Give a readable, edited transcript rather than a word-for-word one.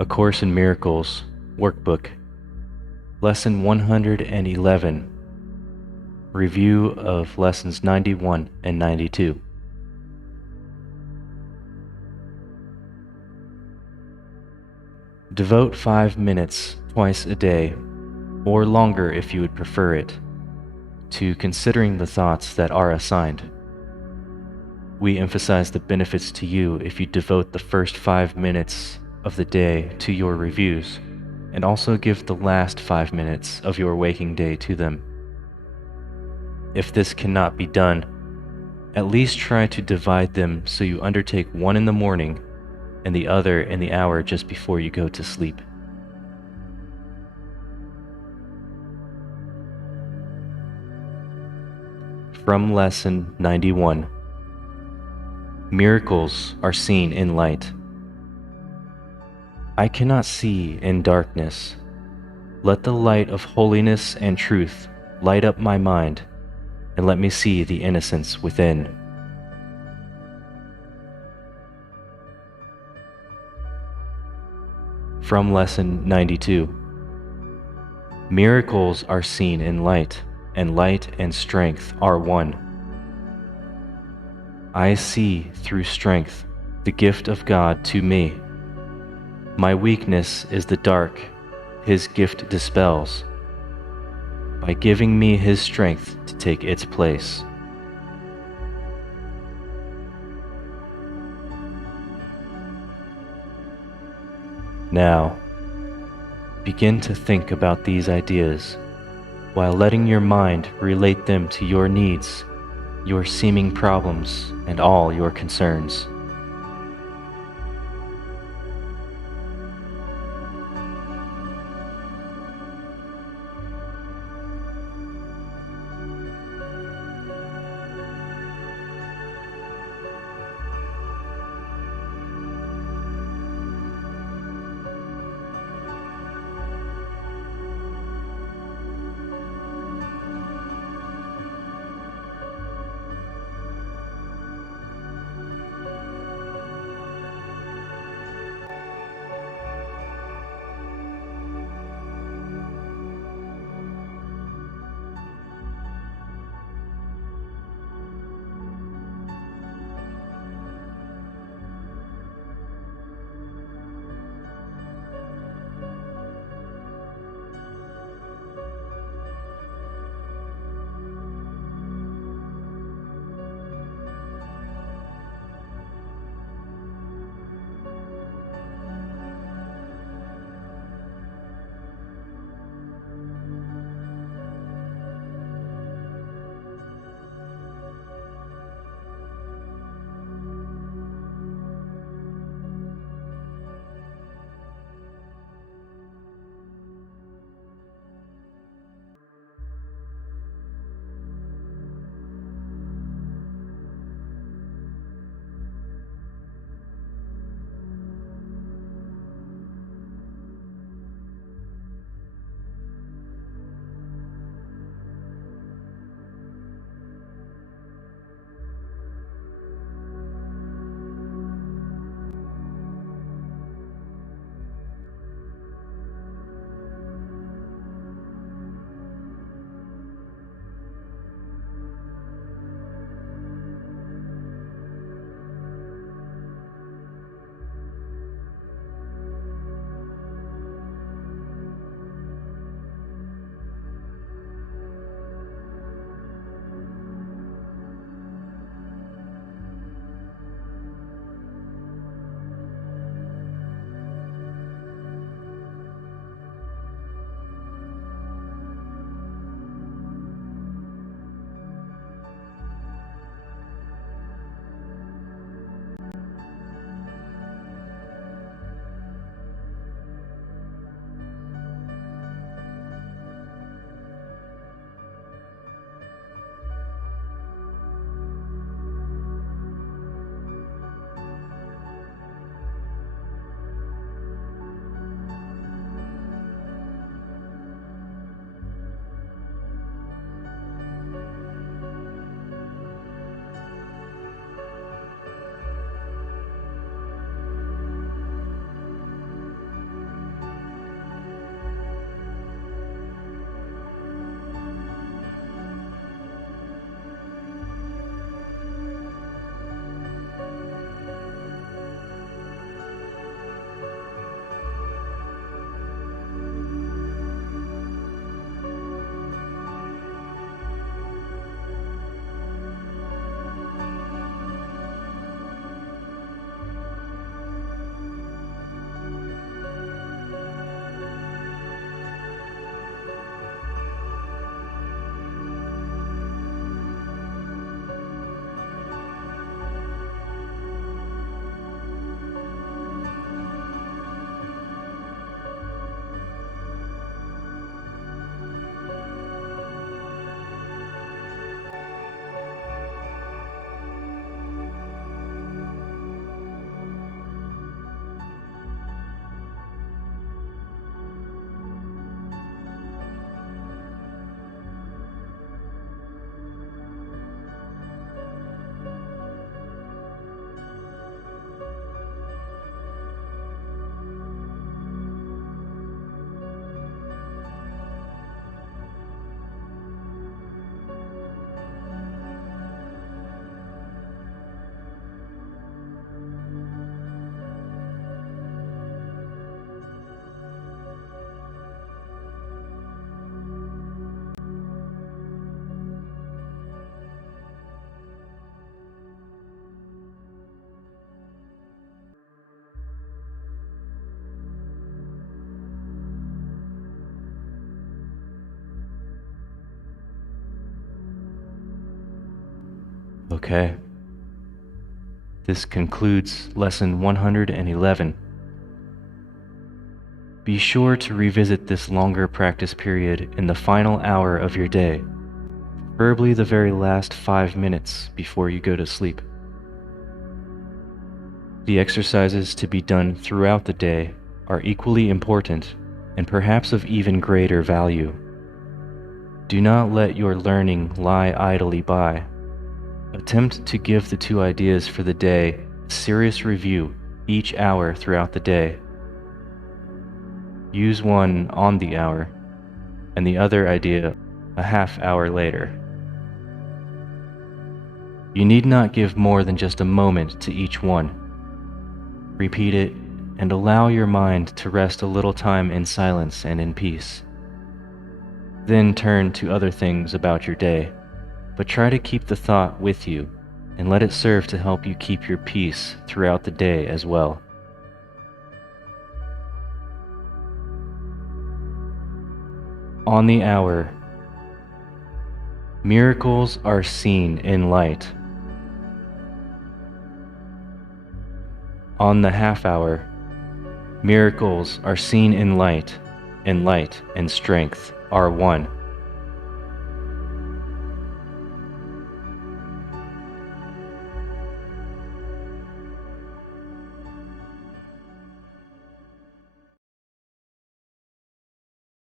A Course in Miracles, Workbook, Lesson 111, Review of Lessons 91 and 92. Devote 5 minutes twice a day, or longer if you would prefer it, to considering the thoughts that are assigned. We emphasize the benefits to you if you devote the first 5 minutes of the day to your reviews, and also give the last 5 minutes of your waking day to them. If this cannot be done, at least try to divide them so you undertake one in the morning and the other in the hour just before you go to sleep. From Lesson 91. Miracles are seen in light. I cannot see in darkness. Let the light of holiness and truth light up my mind, and let me see the innocence within. From Lesson 92. Miracles are seen in light, and light and strength are one. I see through strength the gift of God to me. My weakness is the dark His gift dispels, by giving me His strength to take its place. Now, begin to think about these ideas while letting your mind relate them to your needs, your seeming problems, and all your concerns. Okay. This concludes Lesson 111. Be sure to revisit this longer practice period in the final hour of your day, preferably the very last 5 minutes before you go to sleep. The exercises to be done throughout the day are equally important and perhaps of even greater value. Do not let your learning lie idly by. Attempt to give the 2 ideas for the day a serious review each hour throughout the day. Use one on the hour, and the other idea a half hour later. You need not give more than just a moment to each one. Repeat it and allow your mind to rest a little time in silence and in peace. Then turn to other things about your day, but try to keep the thought with you and let it serve to help you keep your peace throughout the day as well. On the hour, miracles are seen in light. On the half hour, miracles are seen in light, and light and strength are one.